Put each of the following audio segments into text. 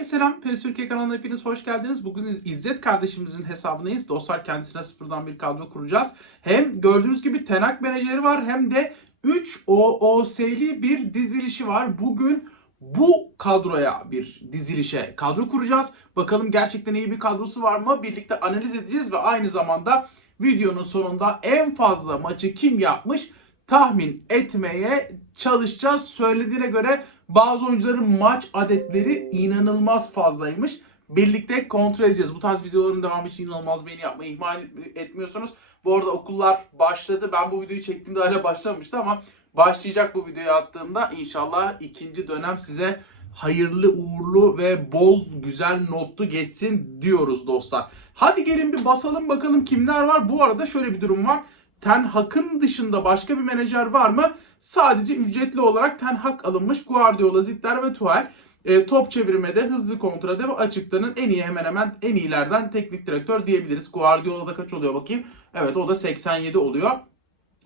Herkese selam. Peris Türkiye kanalına hepiniz hoş geldiniz. Bugün İzzet kardeşimizin hesabındayız. Dostlar kendisine sıfırdan bir kadro kuracağız. Hem gördüğünüz gibi Tenak menajeri var hem de 3 OOS'li bir dizilişi var. Bugün bu kadroya bir dizilişe kadro kuracağız. Bakalım gerçekten iyi bir kadrosu var mı? Birlikte analiz edeceğiz ve aynı zamanda videonun sonunda en fazla maçı kim yapmış tahmin etmeye çalışacağız. Söylediğine göre bazı oyuncuların maç adetleri inanılmaz fazlaymış. Birlikte kontrol edeceğiz. Bu tarz videoların devamı için inanılmaz beğeni yapmayı ihmal etmiyorsunuz. Bu arada okullar başladı. Ben bu videoyu çektiğimde hala başlamamıştı ama başlayacak bu videoyu attığımda inşallah ikinci dönem size hayırlı, uğurlu ve bol güzel notlu geçsin diyoruz dostlar. Hadi gelin bir basalım bakalım kimler var. Bu arada şöyle bir durum var. Ten Hag'ın dışında başka bir menajer var mı? Sadece ücretli olarak Ten Hag alınmış Guardiola, Zitter ve Tuchel. E, top çevirmede, hızlı kontrada ve açıktanın en iyi hemen hemen en iyilerden teknik direktör diyebiliriz. Guardiola'da kaç oluyor bakayım? Evet o da 87 oluyor.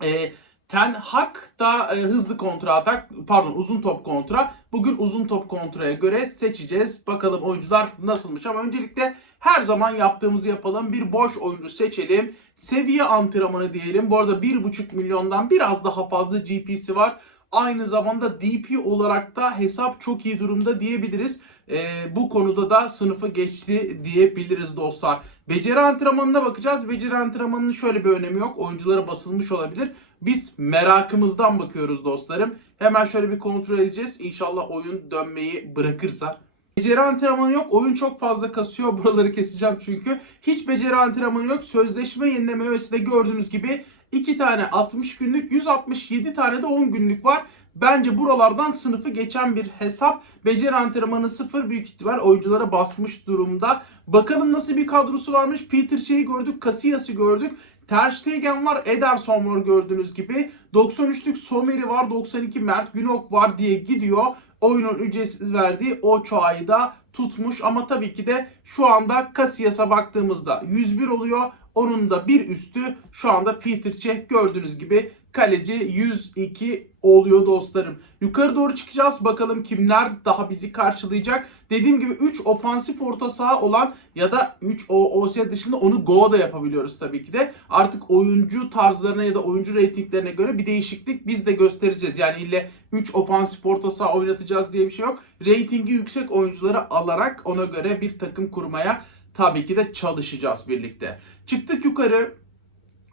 E, Ten Hag da e, hızlı kontra atak, pardon uzun top kontra. Bugün uzun top kontraya göre seçeceğiz. Bakalım oyuncular nasılmış ama öncelikle her zaman yaptığımızı yapalım. Bir boş oyuncu seçelim. Seviye antrenmanı diyelim. Bu arada 1,5 milyondan biraz daha fazla GP'si var. Aynı zamanda DP olarak da hesap çok iyi durumda diyebiliriz. Ee, bu konuda da sınıfı geçti diyebiliriz dostlar. Beceri antrenmanına bakacağız. Beceri antrenmanının şöyle bir önemi yok. Oyunculara basılmış olabilir. Biz merakımızdan bakıyoruz dostlarım. Hemen şöyle bir kontrol edeceğiz. İnşallah oyun dönmeyi bırakırsa. Beceri antrenmanı yok. Oyun çok fazla kasıyor. Buraları keseceğim çünkü. Hiç beceri antrenmanı yok. Sözleşme yenileme öğesi gördüğünüz gibi 2 tane 60 günlük, 167 tane de 10 günlük var. Bence buralardan sınıfı geçen bir hesap. Beceri antrenmanı sıfır büyük ihtimal oyunculara basmış durumda. Bakalım nasıl bir kadrosu varmış. Peter Che'yi gördük, Casillas'ı gördük. Ter Stegen var, Ederson var gördüğünüz gibi. 93'lük Someri var, 92 Mert Günok var diye gidiyor. Oyunun ücretsiz verdiği o çoğayı da tutmuş ama tabii ki de şu anda Casillas'a baktığımızda 101 oluyor. Onun da bir üstü şu anda Peter Cech gördüğünüz gibi kaleci 102 oluyor dostlarım. Yukarı doğru çıkacağız. Bakalım kimler daha bizi karşılayacak. Dediğim gibi 3 ofansif orta saha olan ya da 3 OOS dışında onu Go da yapabiliyoruz tabii ki de. Artık oyuncu tarzlarına ya da oyuncu reytinglerine göre bir değişiklik biz de göstereceğiz. Yani ille 3 ofansif orta saha oynatacağız diye bir şey yok. Reytingi yüksek oyuncuları alarak ona göre bir takım kurmaya tabii ki de çalışacağız birlikte. Çıktık yukarı.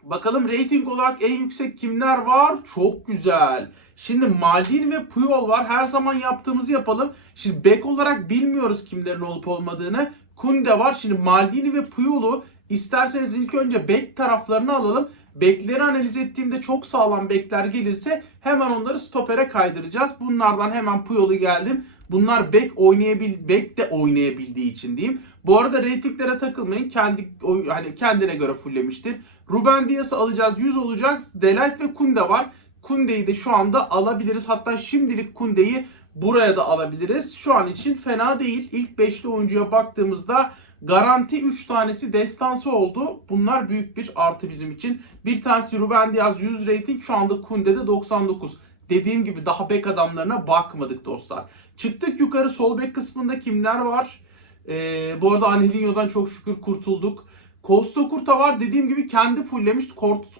Bakalım rating olarak en yüksek kimler var? Çok güzel. Şimdi Maldini ve Puyol var. Her zaman yaptığımızı yapalım. Şimdi bek olarak bilmiyoruz kimlerin olup olmadığını. Kunde var. Şimdi Maldini ve Puyol'u isterseniz ilk önce bek taraflarını alalım. Bekleri analiz ettiğimde çok sağlam bekler gelirse hemen onları stopere kaydıracağız. Bunlardan hemen Puyol'u geldim. Bunlar bek oynayabil bek de oynayabildiği için diyeyim. Bu arada reytinglere takılmayın. Kendi hani kendine göre fulllemiştir. Ruben Dias'ı alacağız. 100 olacak. Delight ve Kunde var. Kunde'yi de şu anda alabiliriz. Hatta şimdilik Kunde'yi buraya da alabiliriz. Şu an için fena değil. İlk 5'li oyuncuya baktığımızda garanti 3 tanesi destansı oldu. Bunlar büyük bir artı bizim için. Bir tanesi Ruben Diaz 100 rating. Şu anda Kunde'de 99. Dediğim gibi daha bek adamlarına bakmadık dostlar. Çıktık yukarı sol bek kısmında kimler var? Ee, bu arada Angelinho'dan çok şükür kurtulduk. Costa Curta var. Dediğim gibi kendi fulllemiş.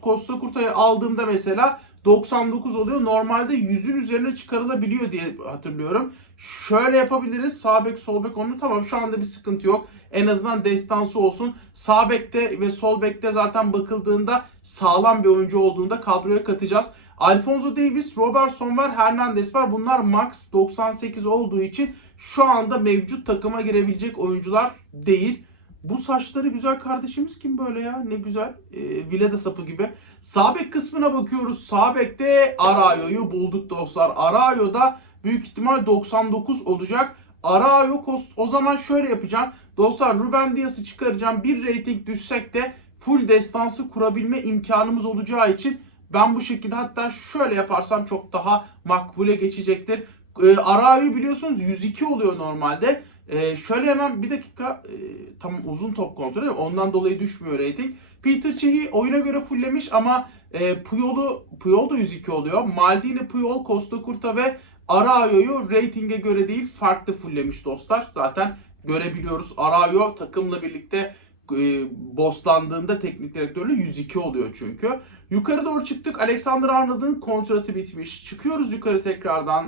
Costa Curta'yı aldığımda mesela 99 oluyor. Normalde 100'ün üzerine çıkarılabiliyor diye hatırlıyorum. Şöyle yapabiliriz. Sağ bek, sol bek onu tamam şu anda bir sıkıntı yok. En azından destansı olsun. Sağ bekte ve sol bekte zaten bakıldığında sağlam bir oyuncu olduğunda kadroya katacağız. Alfonso Davis, Robertson var, Hernandez var. Bunlar max 98 olduğu için şu anda mevcut takıma girebilecek oyuncular değil. Bu saçları güzel kardeşimiz kim böyle ya? Ne güzel. E, Vileda sapı gibi. Sağ bek kısmına bakıyoruz. Sağ bekte Arayo'yu bulduk dostlar. Arayo'da büyük ihtimal 99 olacak. Arayo kost o zaman şöyle yapacağım. Dostlar Ruben Dias'ı çıkaracağım. Bir rating düşsek de full destansı kurabilme imkanımız olacağı için ben bu şekilde hatta şöyle yaparsam çok daha makbule geçecektir. E, Arayo'yu biliyorsunuz 102 oluyor normalde. Ee, şöyle hemen bir dakika e, tam uzun top kontrolü ondan dolayı düşmüyor rating. Peter Cech'i oyuna göre fulllemiş ama e, Puyol'u Puyol da 102 oluyor. Maldini, Puyol, Costa Curta ve Arao'yu ratinge göre değil farklı fulllemiş dostlar. Zaten görebiliyoruz. Arayo takımla birlikte e, bosslandığında teknik direktörlüğü 102 oluyor çünkü. Yukarı doğru çıktık. Alexander Arnold'un kontratı bitmiş. Çıkıyoruz yukarı tekrardan.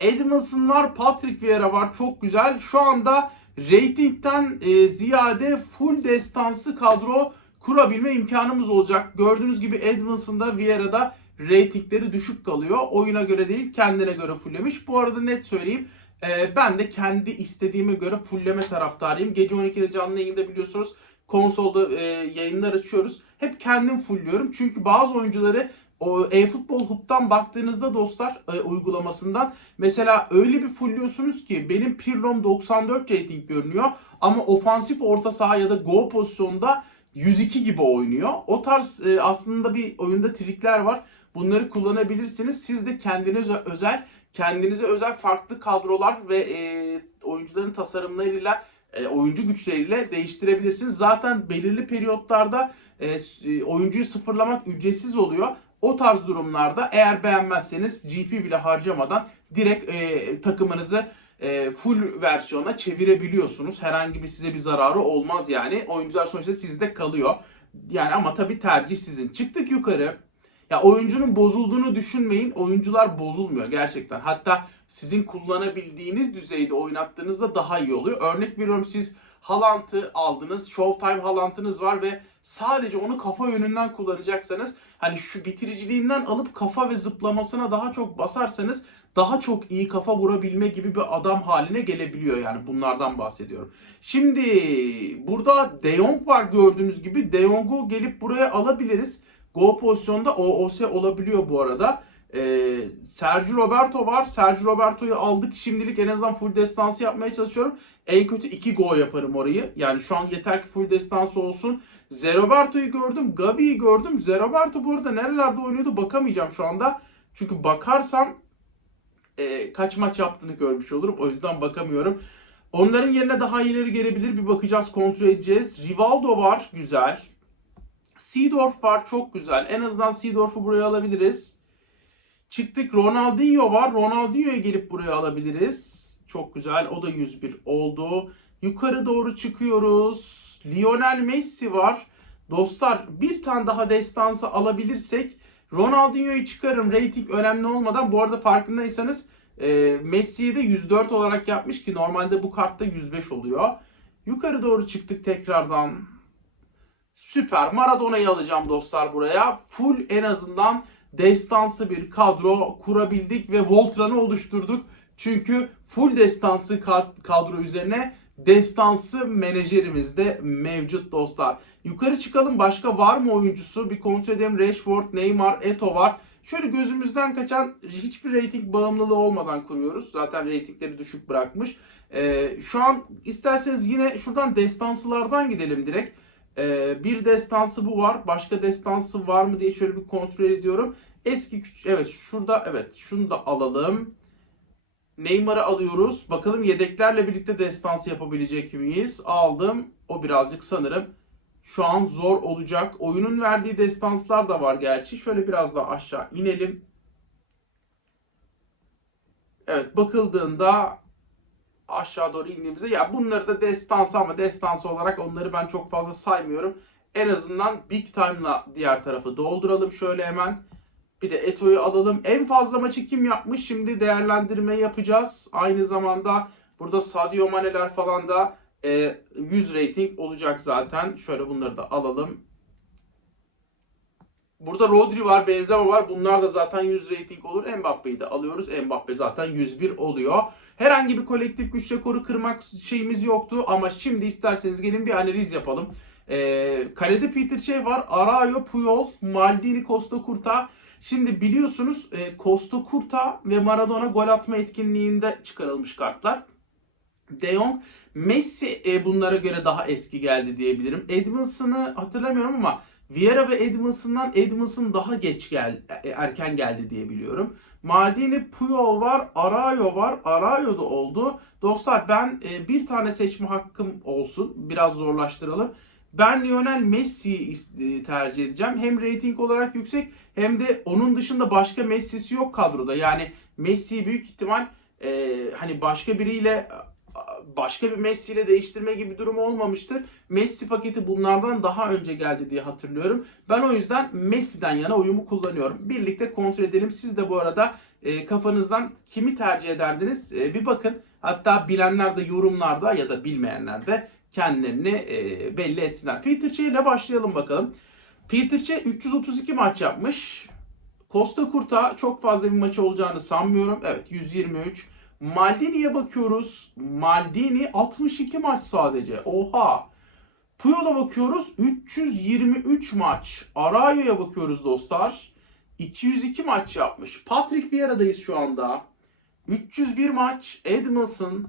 Edmondson var, Patrick Vieira var. Çok güzel. Şu anda ratingten e, ziyade full destansı kadro kurabilme imkanımız olacak. Gördüğünüz gibi Edmondson'da Vieira'da ratingleri düşük kalıyor. Oyuna göre değil kendine göre fulllemiş. Bu arada net söyleyeyim. E, ben de kendi istediğime göre fullleme taraftarıyım. Gece 12'de canlı yayında biliyorsunuz konsolda e, yayınlar açıyoruz. Hep kendim fullliyorum. Çünkü bazı oyuncuları o e-futbol hub'tan baktığınızda dostlar e, uygulamasından mesela öyle bir fullliyorsunuz ki benim Pirlo'm 94 rating görünüyor ama ofansif orta saha ya da go pozisyonda 102 gibi oynuyor. O tarz e, aslında bir oyunda trikler var. Bunları kullanabilirsiniz. Siz de kendinize özel, kendinize özel farklı kadrolar ve e, oyuncuların tasarımlarıyla, e, oyuncu güçleriyle değiştirebilirsiniz. Zaten belirli periyotlarda e, s- oyuncuyu sıfırlamak ücretsiz oluyor. O tarz durumlarda eğer beğenmezseniz GP bile harcamadan direkt e, takımınızı e, full versiyona çevirebiliyorsunuz. Herhangi bir size bir zararı olmaz yani. Oyuncular sonuçta sizde kalıyor. Yani ama tabii tercih sizin. Çıktık yukarı. Ya oyuncunun bozulduğunu düşünmeyin. Oyuncular bozulmuyor gerçekten. Hatta sizin kullanabildiğiniz düzeyde oynattığınızda daha iyi oluyor. Örnek veriyorum siz Haaland'ı aldınız. Showtime Haaland'ınız var ve sadece onu kafa yönünden kullanacaksanız hani şu bitiriciliğinden alıp kafa ve zıplamasına daha çok basarsanız daha çok iyi kafa vurabilme gibi bir adam haline gelebiliyor yani bunlardan bahsediyorum. Şimdi burada De Jong var gördüğünüz gibi. De Jong'u gelip buraya alabiliriz. Go pozisyonda OOS olabiliyor bu arada. Ee, Sergio Roberto var. Sergio Roberto'yu aldık. Şimdilik en azından full destansı yapmaya çalışıyorum. En kötü 2 go yaparım orayı. Yani şu an yeter ki full destansı olsun. Zeroberto'yu gördüm. Gabi'yi gördüm. Zeroberto bu arada nerelerde oynuyordu bakamayacağım şu anda. Çünkü bakarsam e, kaç maç yaptığını görmüş olurum. O yüzden bakamıyorum. Onların yerine daha ileri gelebilir. Bir bakacağız, kontrol edeceğiz. Rivaldo var. Güzel. Seedorf var. Çok güzel. En azından Seedorf'u buraya alabiliriz. Çıktık. Ronaldinho var. Ronaldinho'yu gelip buraya alabiliriz. Çok güzel. O da 101 oldu. Yukarı doğru çıkıyoruz. Lionel Messi var. Dostlar bir tane daha destansı alabilirsek Ronaldinho'yu çıkarım. Rating önemli olmadan. Bu arada farkındaysanız e, Messi'yi de 104 olarak yapmış ki normalde bu kartta 105 oluyor. Yukarı doğru çıktık tekrardan. Süper. Maradona'yı alacağım dostlar buraya. Full en azından destansı bir kadro kurabildik ve Voltran'ı oluşturduk. Çünkü full destansı kad- kadro üzerine destansı menajerimiz de mevcut dostlar. Yukarı çıkalım. Başka var mı oyuncusu? Bir kontrol edelim. Rashford, Neymar, Eto var. Şöyle gözümüzden kaçan hiçbir rating bağımlılığı olmadan kuruyoruz. Zaten ratingleri düşük bırakmış. Ee, şu an isterseniz yine şuradan destansılardan gidelim direkt. Ee, bir destansı bu var. Başka destansı var mı diye şöyle bir kontrol ediyorum. Eski evet şurada evet şunu da alalım. Neymar'ı alıyoruz. Bakalım yedeklerle birlikte destansı yapabilecek miyiz? Aldım. O birazcık sanırım şu an zor olacak. Oyunun verdiği destanslar da var gerçi. Şöyle biraz daha aşağı inelim. Evet bakıldığında aşağı doğru indiğimizde ya bunları da destansı ama destansı olarak onları ben çok fazla saymıyorum. En azından Big Time'la diğer tarafı dolduralım şöyle hemen. Bir de Eto'yu alalım. En fazla maçı kim yapmış? Şimdi değerlendirme yapacağız. Aynı zamanda burada Sadio Mane'ler falan da e, 100 rating olacak zaten. Şöyle bunları da alalım. Burada Rodri var, Benzema var. Bunlar da zaten 100 rating olur. Mbappe'yi de alıyoruz. Mbappe zaten 101 oluyor. Herhangi bir kolektif güç rekoru kırmak şeyimiz yoktu. Ama şimdi isterseniz gelin bir analiz yapalım. Ee, kalede Peter Cech var. Arayo, Puyol, Maldini, Costa Curta. Şimdi biliyorsunuz e, Costa Curta ve Maradona gol atma etkinliğinde çıkarılmış kartlar. De Jong, Messi e, bunlara göre daha eski geldi diyebilirim. Edmondson'ı hatırlamıyorum ama Vieira ve Edmondson'dan Edmondson daha geç gel e, erken geldi diye biliyorum. Maldini, Puyol var, Arayo var. Arayo da oldu. Dostlar ben e, bir tane seçme hakkım olsun. Biraz zorlaştıralım. Ben Lionel Messi'yi e, tercih edeceğim. Hem rating olarak yüksek hem de onun dışında başka Messi'si yok kadroda. Yani Messi büyük ihtimal e, hani başka biriyle başka bir Messi ile değiştirme gibi durum olmamıştır. Messi paketi bunlardan daha önce geldi diye hatırlıyorum. Ben o yüzden Messi'den yana oyumu kullanıyorum. Birlikte kontrol edelim. Siz de bu arada e, kafanızdan kimi tercih ederdiniz? E, bir bakın. Hatta bilenler de yorumlarda ya da bilmeyenler de kendilerini e, belli etsinler. Peter Cech ile başlayalım bakalım. Peter Cech 332 maç yapmış. Costa Curta çok fazla bir maçı olacağını sanmıyorum. Evet 123. Maldini'ye bakıyoruz. Maldini 62 maç sadece. Oha. Puyol'a bakıyoruz. 323 maç. Arayo'ya bakıyoruz dostlar. 202 maç yapmış. Patrick Vieira'dayız şu anda. 301 maç. Edmondson.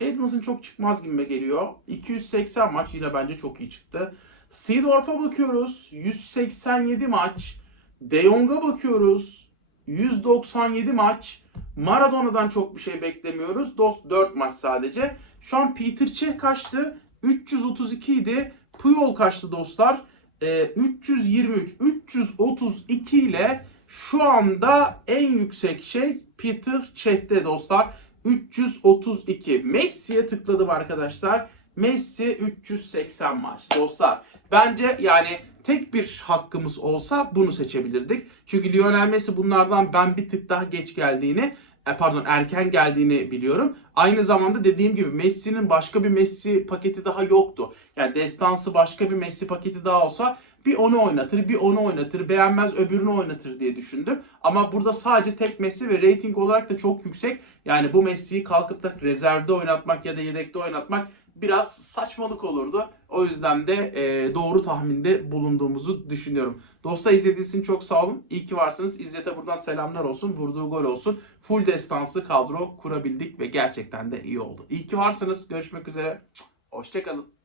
Edmondson çok çıkmaz gibime geliyor. 280 maç yine bence çok iyi çıktı. Seedorf'a bakıyoruz. 187 maç. De Jong'a bakıyoruz. 197 maç. Maradona'dan çok bir şey beklemiyoruz. Dost 4 maç sadece. Şu an Peter Cech kaçtı? 332 idi. Puyol kaçtı dostlar? Ee, 323, 332 ile şu anda en yüksek şey Peter Cech'te dostlar. 332. Messi'ye tıkladım arkadaşlar. Messi 380 maç. Dostlar bence yani tek bir hakkımız olsa bunu seçebilirdik. Çünkü Lionel Messi bunlardan ben bir tık daha geç geldiğini e, pardon erken geldiğini biliyorum. Aynı zamanda dediğim gibi Messi'nin başka bir Messi paketi daha yoktu. Yani destansı başka bir Messi paketi daha olsa bir onu oynatır, bir onu oynatır, beğenmez öbürünü oynatır diye düşündüm. Ama burada sadece tek Messi ve rating olarak da çok yüksek. Yani bu Messi'yi kalkıp da rezervde oynatmak ya da yedekte oynatmak biraz saçmalık olurdu. O yüzden de e, doğru tahminde bulunduğumuzu düşünüyorum. Dostlar izlediğiniz için çok sağ olun. İyi ki varsınız. İzzet'e buradan selamlar olsun. Vurduğu gol olsun. Full destansı kadro kurabildik ve gerçekten de iyi oldu. İyi ki varsınız. Görüşmek üzere. Hoşçakalın.